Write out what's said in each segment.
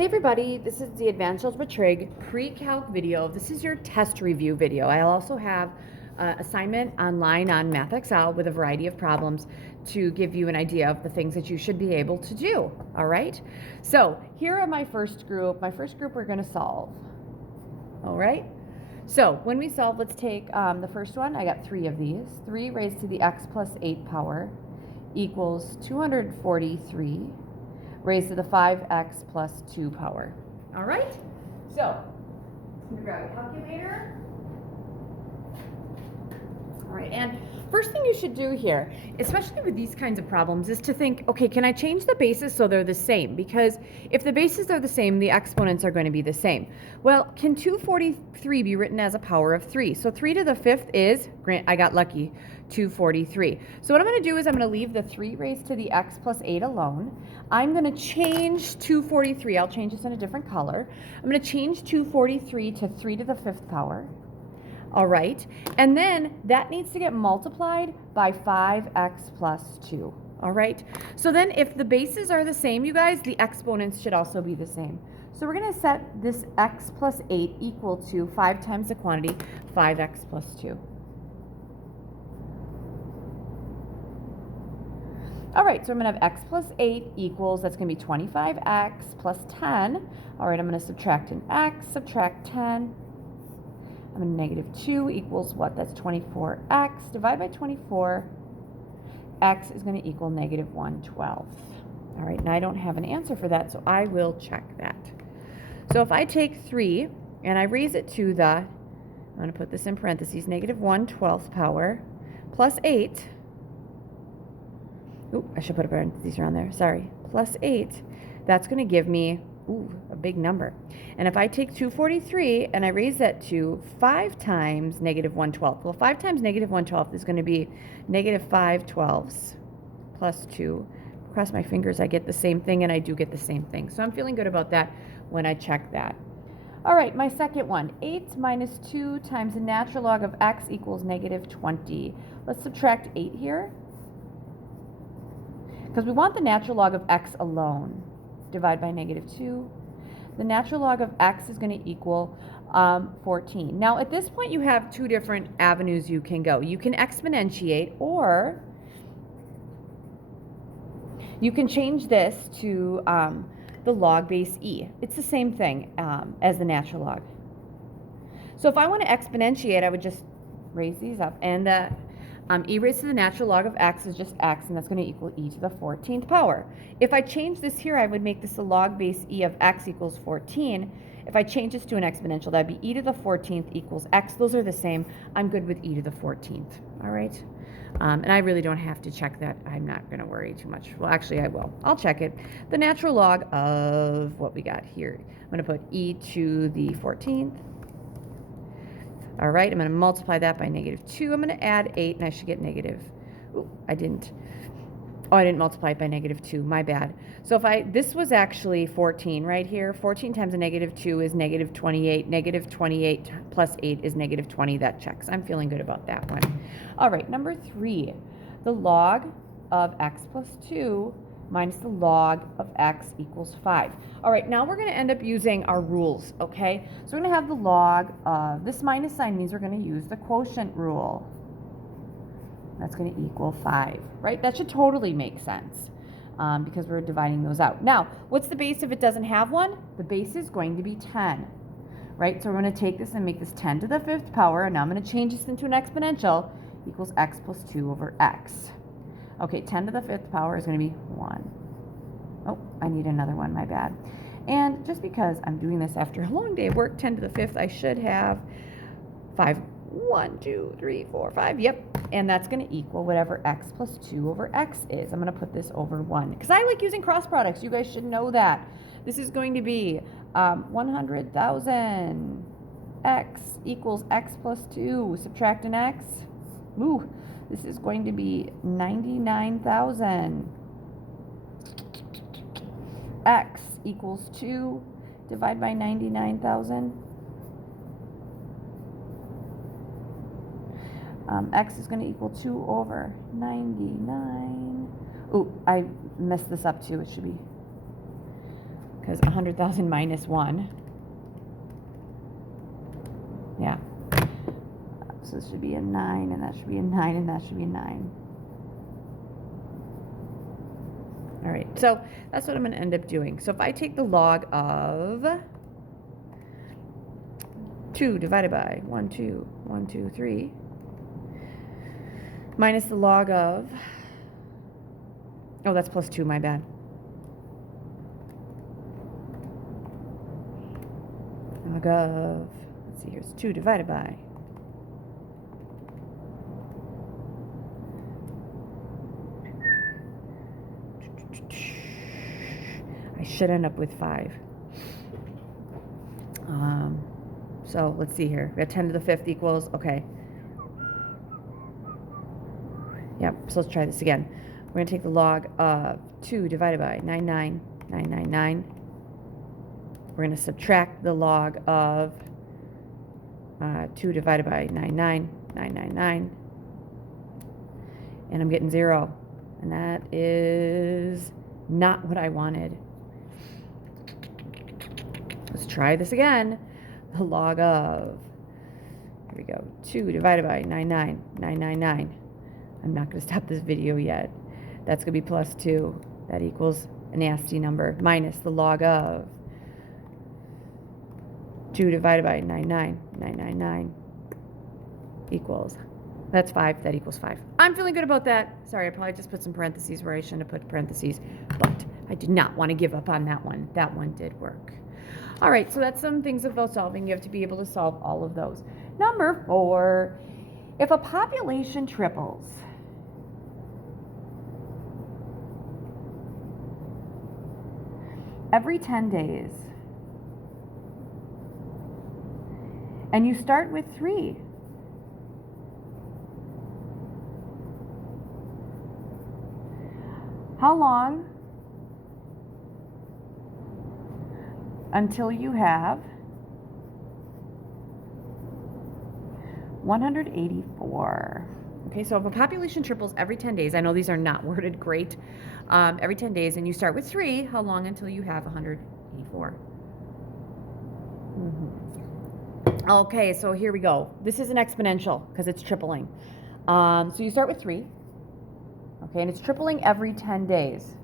Hey everybody, this is the Advanced Algebra Trig pre-calc video. This is your test review video. I'll also have assignment online on MathXL with a variety of problems to give you an idea of the things that you should be able to do, all right? So here are my first group. My first group we're gonna solve, all right? So when we solve, let's take the first one. I got 3 of these. 3 raised to the x plus 8 power equals 243 raised to the 5x plus 2 power. All right? So, I'm going to grab a calculator. All right, and first thing you should do here, especially with these kinds of problems, is to think, okay, can I change the bases so they're the same? Because if the bases are the same, the exponents are going to be the same. Well, can 243 be written as a power of 3? So 3 to the 5th is, I got lucky, 243. So what I'm going to do is I'm going to leave the 3 raised to the x plus 8 alone. I'm going to change 243. I'll change this in a different color. I'm going to change 243 to 3 to the 5th power. All right, and then that needs to get multiplied by 5x plus 2. All right, so then if the bases are the same, you guys, the exponents should also be the same. So we're going to set this x plus 8 equal to 5 times the quantity, 5x plus 2. All right, so I'm going to have x plus 8 equals, that's going to be 25x plus 10. All right, I'm going to subtract an x, subtract 10. I'm going to negative 2 equals what? That's 24x. Divide by 24. X is going to equal negative 1/12. All right, now I don't have an answer for that, so I will check that. So if I take 3 and I raise it to the, I'm going to put this in parentheses, negative 1/12 power plus 8. Ooh, I should put a parentheses around there. Sorry. Plus 8. That's going to give me, a big number. And if I take 243 and I raise that to 5 times negative 1/12, well, 5 times negative 1/12 is going to be negative 5/12 plus 2. Cross my fingers, I get the same thing, and I do get the same thing. So I'm feeling good about that when I check that. All right, my second one, 8 minus 2 times the natural log of x equals negative 20. Let's subtract 8 here, because we want the natural log of x alone. Divide by negative 2. The natural log of x is going to equal 14. Now, at this point, you have 2 different avenues you can go. You can exponentiate, or you can change this to the log base e. It's the same thing as the natural log. So if I want to exponentiate, I would just raise these up, and the e raised to the natural log of x is just x, and that's going to equal e to the 14th power. If I change this here, I would make this a log base e of x equals 14. If I change this to an exponential, that'd be e to the 14th equals x. Those are the same. I'm good with e to the 14th. All right? And I really don't have to check that. I'm not going to worry too much. Well, actually, I will. I'll check it. The natural log of what we got here. I'm going to put e to the 14th. All right, I'm going to multiply that by negative 2. I'm going to add 8, and I should get negative. Ooh, I didn't. Oh, I didn't multiply it by negative 2. My bad. So if this was actually 14 right here. 14 times a negative 2 is negative 28. Negative 28 plus 8 is negative 20. That checks. I'm feeling good about that one. All right, number 3. The log of x plus 2 minus the log of x equals 5. All right, now we're going to end up using our rules, okay? So we're going to have the log of, this minus sign means we're going to use the quotient rule. That's going to equal 5, right? That should totally make sense because we're dividing those out. Now, what's the base if it doesn't have one? The base is going to be 10, right? So we're going to take this and make this 10 to the 5th power, and now I'm going to change this into an exponential, equals x plus 2 over x. Okay, 10 to the 5th power is going to be 1. Oh, I need another one, my bad. And just because I'm doing this after a long day of work, 10 to the 5th, I should have 5. 1, 2, 3, 4, 5. Yep. And that's going to equal whatever x plus 2 over x is. I'm going to put this over 1. Because I like using cross products. You guys should know that. This is going to be 100,000 x equals x plus 2. Subtract an x. Ooh. This is going to be 99,000. X equals 2. Divide by 99,000. X is going to equal 2 over 99. Ooh, I messed this up too. It should be because 100,000 minus 1. Yeah. So this should be a 9, and that should be a 9, and that should be a 9. All right, so that's what I'm going to end up doing. So if I take the log of 2 divided by 1, 2, 1, 2, 3, minus the log of, oh, that's plus 2, my bad. Log of, let's see, here's 2 divided by, I should end up with 5. So let's see here. We got 10 to the 5th equals, okay. Yep, so let's try this again. We're going to take the log of 2 divided by 99999. We're going to subtract the log of 2 divided by 99999. And I'm getting 0. And that is not what I wanted. Let's try this again. The log of, here we go, 2 divided by 99999. I'm not going to stop this video yet. That's going to be plus 2. That equals a nasty number. Minus the log of 2 divided by 99999 equals, that's 5. That equals 5. I'm feeling good about that. Sorry, I probably just put some parentheses where I shouldn't have put parentheses, but I did not want to give up on that one. That one did work. All right, so that's some things about solving. You have to be able to solve all of those. Number 4, if a population triples, every 10 days, and you start with 3, how long until you have 184? Okay, so if a population triples every 10 days, I know these are not worded great, every 10 days, and you start with 3, how long until you have 184? Okay, so here we go. This is an exponential because it's tripling. So you start with 3, okay, and it's tripling every 10 days.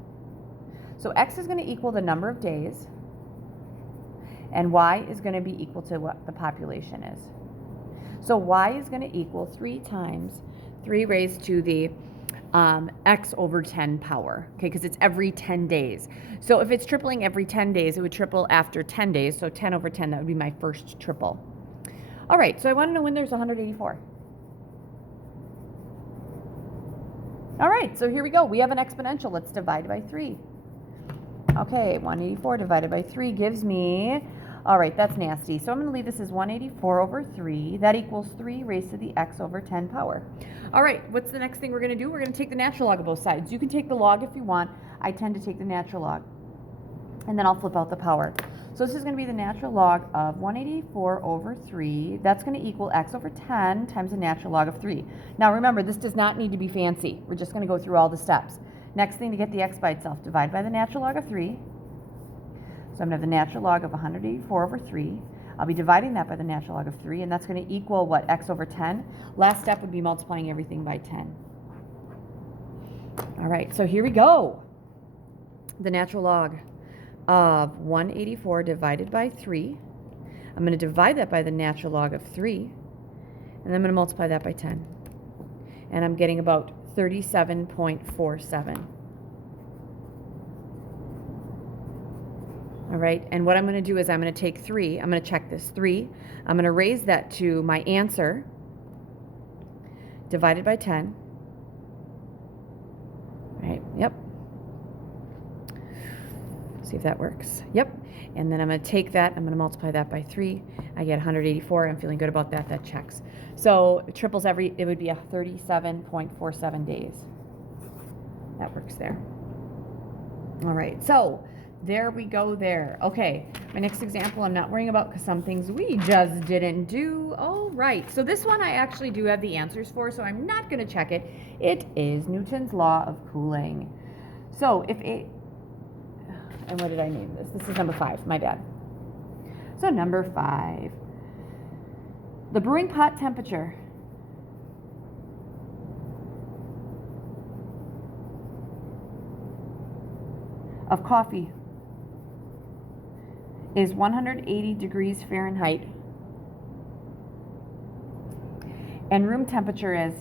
So x is going to equal the number of days, and y is going to be equal to what the population is. So y is going to equal 3 times 3 raised to the x over 10 power, okay, because it's every 10 days. So if it's tripling every 10 days, it would triple after 10 days, so 10 over 10, that would be my first triple. All right, so I want to know when there's 184. All right, so here we go. We have an exponential. Let's divide by 3. Okay, 184 divided by 3 gives me, all right, that's nasty. So I'm going to leave this as 184 over 3. That equals 3 raised to the x over 10 power. All right, what's the next thing we're going to do? We're going to take the natural log of both sides. You can take the log if you want. I tend to take the natural log. And then I'll flip out the power. So this is going to be the natural log of 184 over 3. That's going to equal x over 10 times the natural log of 3. Now remember, this does not need to be fancy. We're just going to go through all the steps. Next thing, to get the x by itself, divide by the natural log of 3. So I'm going to have the natural log of 184 over 3. I'll be dividing that by the natural log of 3, and that's going to equal what? X over 10. Last step would be multiplying everything by 10. All right, so here we go. The natural log of 184 divided by 3. I'm going to divide that by the natural log of 3, and then I'm going to multiply that by 10. And I'm getting about 37.47. All right, and what I'm going to do is I'm going to take 3, I'm going to check this, 3, I'm going to raise that to my answer, divided by 10. All right, yep. See if that works. Yep, and then I'm going to take that, I'm going to multiply that by 3. I get 184, I'm feeling good about that, that checks. So it triples it would be a 37.47 days. That works there. All right, so there we go there. Okay, my next example I'm not worrying about because some things we just didn't do. All right, so this one I actually do have the answers for, so I'm not going to check it. It is Newton's law of cooling. So if And what did I name this? This is number 5, my bad. So number 5, the brewing pot temperature of coffee is 180 degrees Fahrenheit, and room temperature is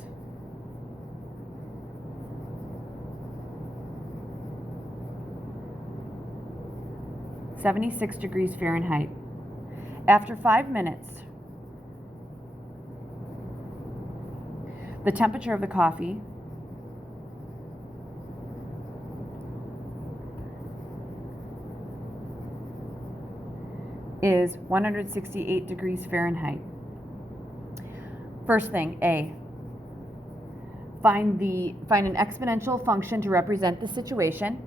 76 degrees Fahrenheit. After 5 minutes, the temperature of the coffee is 168 degrees Fahrenheit. First thing, A. Find an exponential function to represent the situation.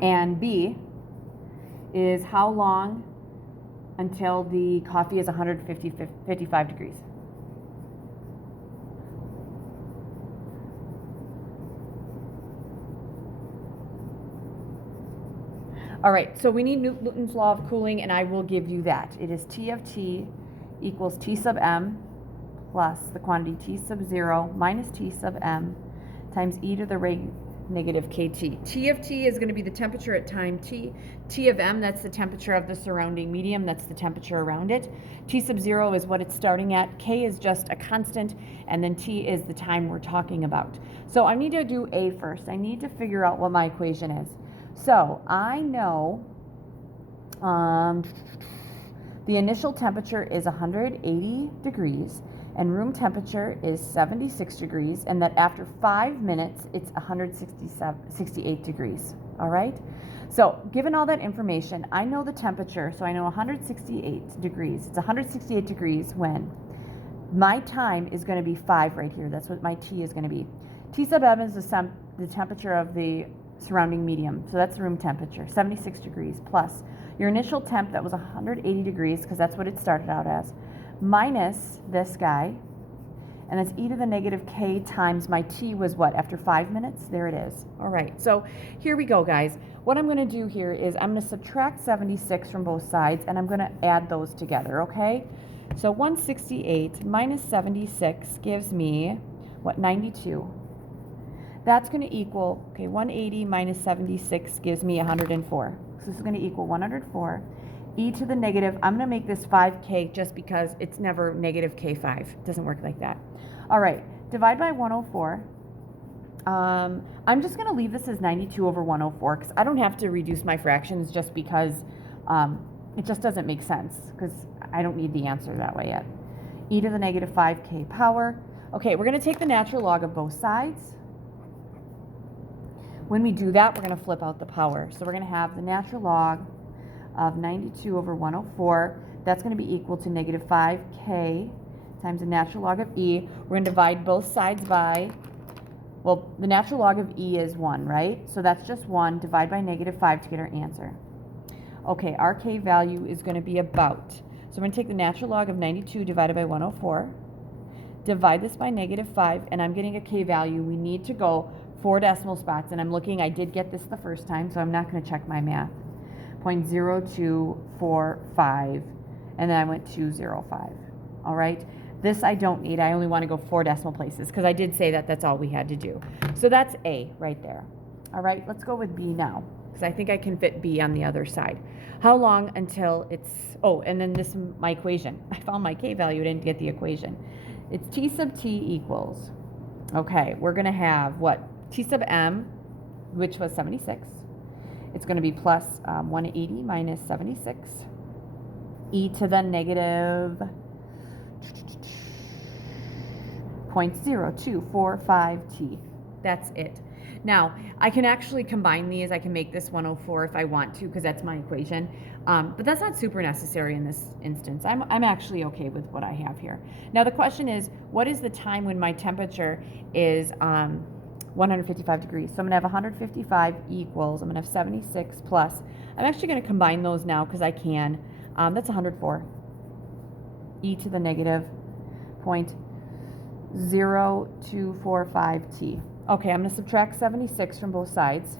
And B is how long until the coffee is 155 degrees. All right, so we need Newton's law of cooling, and I will give you that. It is T of T equals T sub m plus the quantity T sub 0 minus T sub m times e to the rate negative kT. T of T is going to be the temperature at time T. T of m, that's the temperature of the surrounding medium. That's the temperature around it. T sub 0 is what it's starting at. K is just a constant, and then T is the time we're talking about. So I need to do A first. I need to figure out what my equation is. So I know the initial temperature is 180 degrees and room temperature is 76 degrees, and that after 5 minutes it's 168 degrees. All right? So given all that information, I know the temperature, so I know 168 degrees. It's 168 degrees when my time is going to be 5 right here. That's what my T is going to be. T sub m is the temperature of the surrounding medium. So that's room temperature, 76 degrees, plus your initial temp that was 180 degrees, because that's what it started out as, minus this guy, and that's e to the negative k times my T was what, after 5 minutes? There it is. All right, so here we go, guys. What I'm going to do here is I'm going to subtract 76 from both sides, and I'm going to add those together, okay? So 168 minus 76 gives me, what, 92. That's going to equal, okay, 180 minus 76 gives me 104. So this is going to equal 104. E to the negative, I'm going to make this 5k just because it's never negative k5. It doesn't work like that. All right, divide by 104. I'm just going to leave this as 92 over 104 because I don't have to reduce my fractions just because it just doesn't make sense because I don't need the answer that way yet. E to the negative 5k power. Okay, we're going to take the natural log of both sides. When we do that, we're going to flip out the power. So we're going to have the natural log of 92 over 104. That's going to be equal to negative 5k times the natural log of e. We're going to divide both sides by, well, the natural log of e is 1, right? So that's just 1. Divide by negative 5 to get our answer. Okay, our k value is going to be about, so we're going to take the natural log of 92 divided by 104, divide this by negative 5, and I'm getting a k value. We need to go 4 decimal spots, and I'm looking, I did get this the first time, so I'm not going to check my math. 0.0245, and then I went 205. All right, this I don't need. I only want to go 4 decimal places because I did say that that's all we had to do. So that's A right there. All right, let's go with B now because I think I can fit B on the other side. How long until it's, oh, and then this is my equation. I found my k value, didn't get the equation. It's T sub T equals, okay, we're going to have what? T sub m, which was 76. It's going to be plus 180 minus 76. E to the negative 0.0245t. That's it. Now, I can actually combine these. I can make this 104 if I want to because that's my equation. But that's not super necessary in this instance. I'm actually okay with what I have here. Now, the question is, what is the time when my temperature is 155 degrees. So I'm going to have 155 equals, I'm going to have 76 plus. I'm actually going to combine those now because I can. That's 104. E to the negative 0.0245 t. Okay, I'm going to subtract 76 from both sides.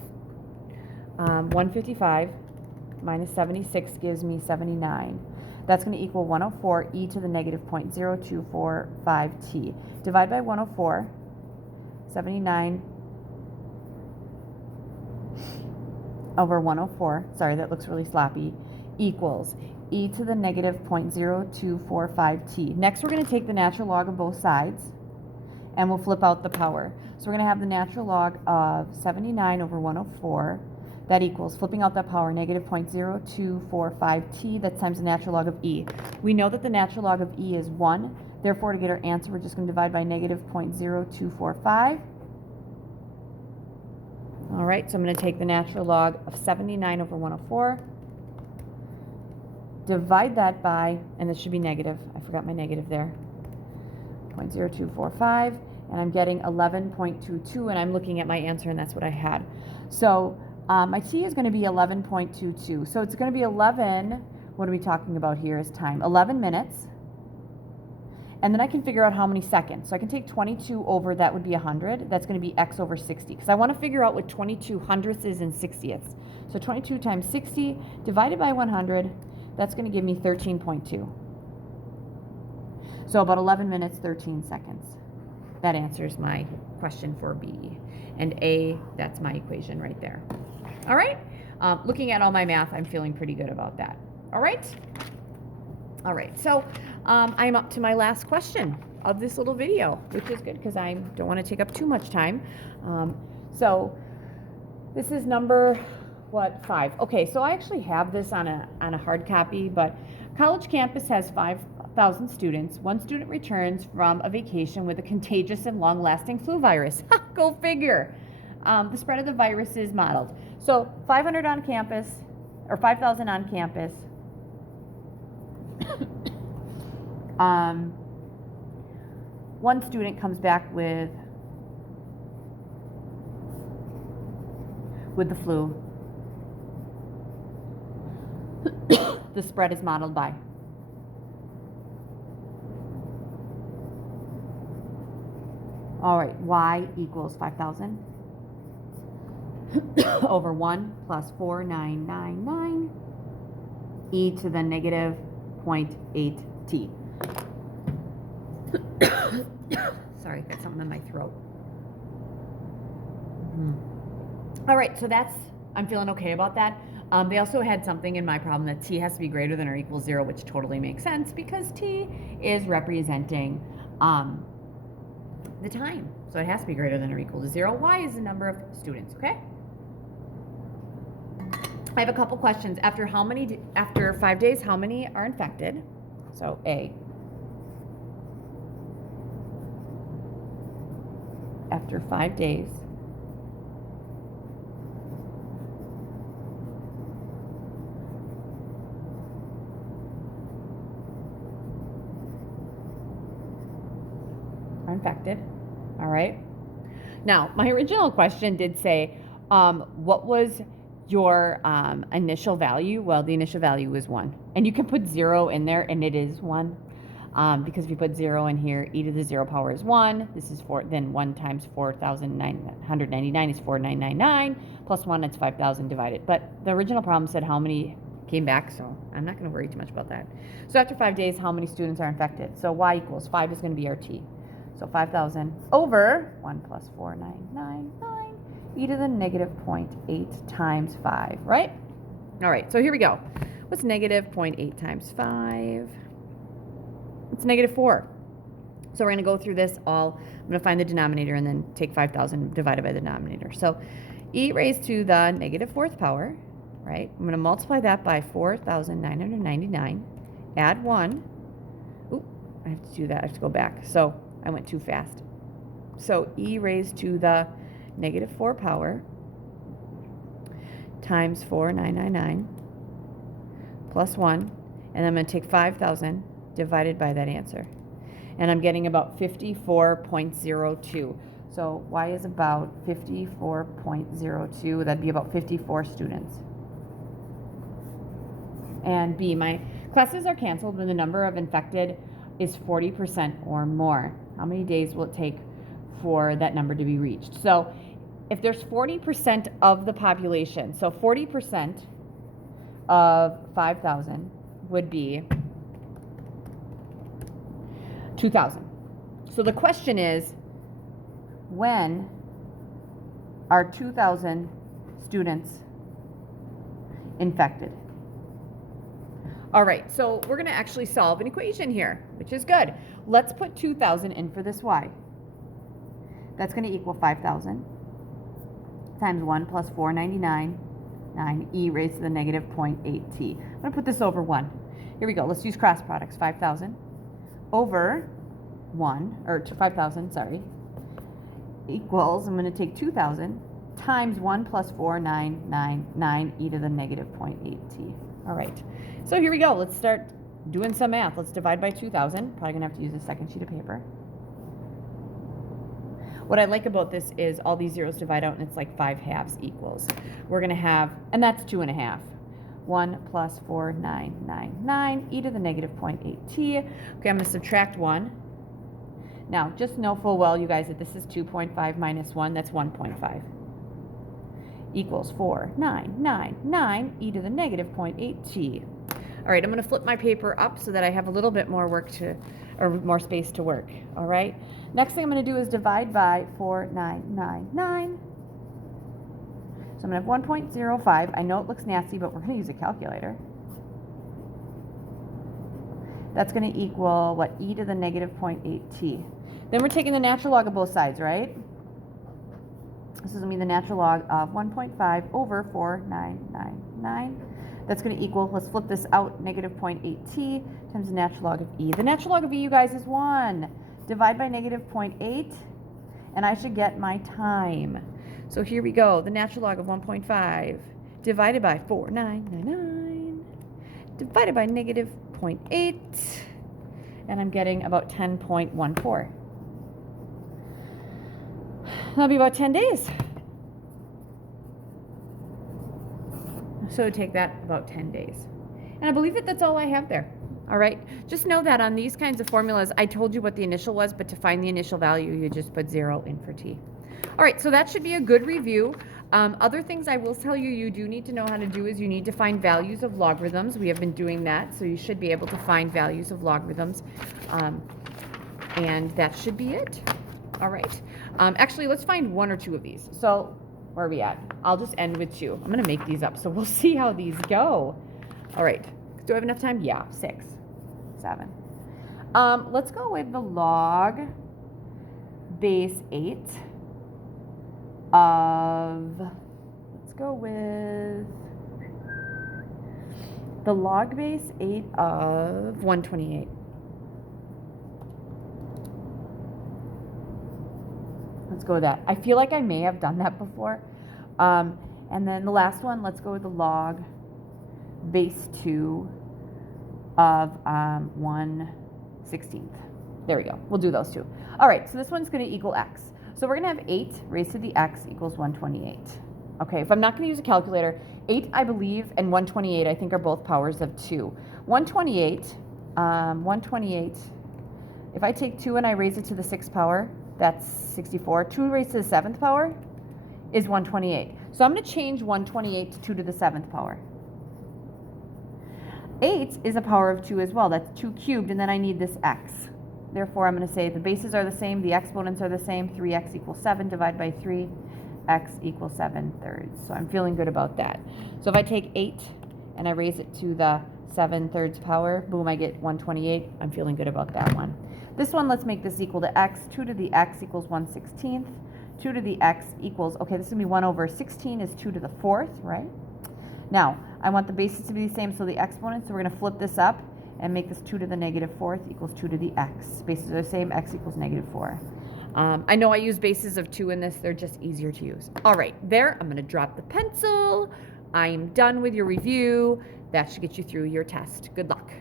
155 minus 76 gives me 79. That's going to equal 104 e to the negative 0.0245 t. Divide by 104. 79 over 104, sorry, that looks really sloppy, equals e to the negative 0.0245 t. Next, we're going to take the natural log of both sides, and we'll flip out the power. So we're going to have the natural log of 79 over 104. That equals, flipping out that power, negative 0.0245 t. That's times the natural log of e. We know that the natural log of e is 1. Therefore, to get our answer, we're just going to divide by negative 0.0245. All right, so I'm going to take the natural log of 79 over 104. Divide that by, and this should be negative. I forgot my negative there. 0.0245. And I'm getting 11.22, and I'm looking at my answer, and that's what I had. So my t is going to be 11.22. So it's going to be 11, what are we talking about here is time? 11 minutes. And then I can figure out how many seconds. So I can take 22 over, that would be 100. That's going to be x over 60. Because I want to figure out what 22 hundredths is in 60ths. So 22 times 60 divided by 100, that's going to give me 13.2. So about 11 minutes, 13 seconds. That answers my question for B. And A, that's my equation right there. All right? Looking at all my math, I'm feeling pretty good about that. All right? All right, so I'm up to my last question of this little video, which is good because I don't want to take up too much time. So this is number, 5? Okay, so I actually have this on a hard copy, but college campus has 5,000 students. One student returns from a vacation with a contagious and long-lasting flu virus. Go figure. The spread of the virus is modeled. So 500 on campus, or 5,000 on campus. One student comes back with the flu. The spread is modeled by. All right, y equals 5,000 over 1 plus 4,999 e to the negative 0.8 t. Sorry, got something in my throat. All right, so I'm feeling okay about that. They also had something in my problem that t has to be greater than or equal 0, which totally makes sense because t is representing the time. So it has to be greater than or equal to 0. Y is the number of students, okay? I have a couple questions. After 5 days, how many are infected? So A. After 5 days, are infected. All right. Now, my original question did say, what was your initial value? Well, the initial value was 1. And you can put 0 in there, and it is 1. Because if you put 0 in here, e to the 0 power is 1. This is 4. Then 1 times 4,999 is 4,999. Plus 1, it's 5,000 divided. But the original problem said how many came back, so I'm not going to worry too much about that. So after 5 days, how many students are infected? So y equals 5 is going to be our t. So 5,000 over 1 plus 4,999 e to the negative 0.8 times 5, right? All right, so here we go. What's negative 0.8 times 5? It's negative 4. So we're going to go through this all. I'm going to find the denominator and then take 5,000 divided by the denominator. So e raised to the negative 4th power, right? I'm going to multiply that by 4,999. Add 1. Oop, I have to do that. I have to go back. So I went too fast. So e raised to the negative 4 power times 4,999 plus 1. And I'm going to take 5,000 divided by that answer. And I'm getting about 54.02. So y is about 54.02. That'd be about 54 students. And B, my classes are canceled when the number of infected is 40% or more. How many days will it take for that number to be reached? So if there's 40% of the population, so 40% of 5,000 would be 2,000. So the question is, when are 2,000 students infected? All right, so we're going to actually solve an equation here, which is good. Let's put 2,000 in for this y. That's going to equal 5,000 times 1 plus 499, 9e raised to the negative 0.8t. I'm going to put this over 1. Here we go. Let's use cross products. 5,000 over 1, or 5,000, sorry, equals, I'm going to take 2,000 times 1 plus 499, e to the negative 0.8t. All right, so here we go. Let's start doing some math. Let's divide by 2,000. Probably going to have to use a second sheet of paper. What I like about this is all these zeros divide out and it's like 5 halves equals. We're going to have, and that's 2.5. 1 plus 499, e to the negative 0.8t. Okay, I'm going to subtract 1. Now, just know full well, you guys, that this is 2.5 minus 1. That's 1.5. Equals 499, e to the negative 0.8t. All right, I'm going to flip my paper up so that I have a little bit more work to, or more space to work. All right. Next thing I'm going to do is divide by 499. So I'm going to have 1.05. I know it looks nasty, but we're going to use a calculator. That's going to equal, what, e to the negative 0.8t. Then we're taking the natural log of both sides, right? This is going to be the natural log of 1.5 over 499. That's going to equal, let's flip this out, negative 0.8t times the natural log of e. The natural log of e, you guys, is 1. Divide by negative 0.8, and I should get my time. So here we go. The natural log of 1.5 divided by 499 divided by negative 0.8, and I'm getting about 10.14. That'll be about 10 days. So take that about 10 days. And I believe that that's all I have there. All right. Just know that on these kinds of formulas, I told you what the initial was, but to find the initial value, you just put 0 in for t. All right, so that should be a good review. Other things I will tell you you do need to know how to do is you need to find values of logarithms. We have been doing that, so you should be able to find values of logarithms. And that should be it. All right. Actually, let's find 1 or 2 of these. So where are we at? I'll just end with 2. I'm going to make these up, so we'll see how these go. All right. Do I have enough time? Yeah, 6, 7. Let's go with the log base 8 of, let's go with the log base 8 of 128. Let's go with that. I feel like I may have done that before. And then the last one, let's go with the log base 2 of 1/16. There we go. We'll do those 2. All right, so this one's going to equal x. So we're going to have 8 raised to the x equals 128. Okay, if I'm not going to use a calculator, 8, I believe, and 128, I think, are both powers of 2. 128, if I take 2 and I raise it to the 6th power, that's 64. 2 raised to the 7th power is 128. So I'm going to change 128 to 2 to the 7th power. 8 is a power of 2 as well. That's 2 cubed, and then I need this x. Therefore, I'm going to say the bases are the same, the exponents are the same. 3x equals 7, divide by 3, x equals 7/3. So I'm feeling good about that. So if I take 8 and I raise it to the 7/3 power, boom, I get 128. I'm feeling good about that one. This one, let's make this equal to x. 2 to the x equals 1/16. 2 to the x equals, okay, this is going to be 1 over 16 is 2 to the 4th, right? Now, I want the bases to be the same, so the exponents, so we're going to flip this up and make this 2 to the negative 4th equals 2 to the x. Bases are the same, x equals -4. I know I use bases of 2 in this. They're just easier to use. All right, there, I'm going to drop the pencil. I am done with your review. That should get you through your test. Good luck.